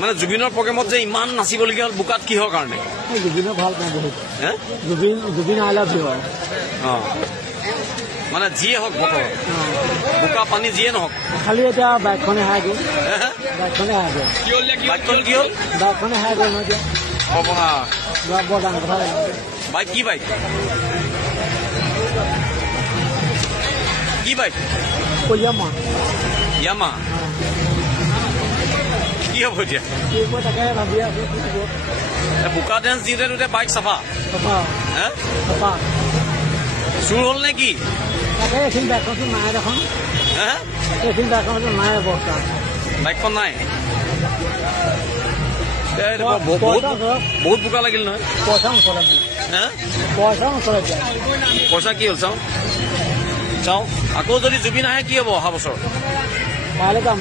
মানে জুবিনৰ প্ৰগ্ৰেমত যে ইমান নাচিবলগীয়া হ'ল বোকাত কিহৰ কাৰণে? জুবিনক ভাল পাওঁ বহুত। Zubeen I love you. মানে যিয়ে হওক বতৰ বোকা পানী যিয়ে নহওক খালি এতিয়া বাইকখনে হাই গ'ল। বাইকখনে হাই গ'ল। বাইকখন কি হ'ল? বাইকখনে হাই গ'ল নহয় এতিয়া। বৰ ডাঙৰ কথা লাগে। বাইক কি বাইক? কি বাইক? ইয়ামা। কি হ'ব এতিয়া? তাকে ভাবি আছো বোকা ডেন্স দিওঁতে তোতে বাইক চাফা চুৰ হ'ল নে কি? তাকে এইখিনি বাইকখন নাই দেখোন। এইখিনি বাইকখন নাই অৱস্থা। বাইকখন নাই বহুত বোকা লাগিল নহয়। পইচা নচলে। পইচা কি হ'ল চাওঁ আকৌ যদি জুবিন আহে কি হ'ব অহা বছৰ? কাইলৈ যাম।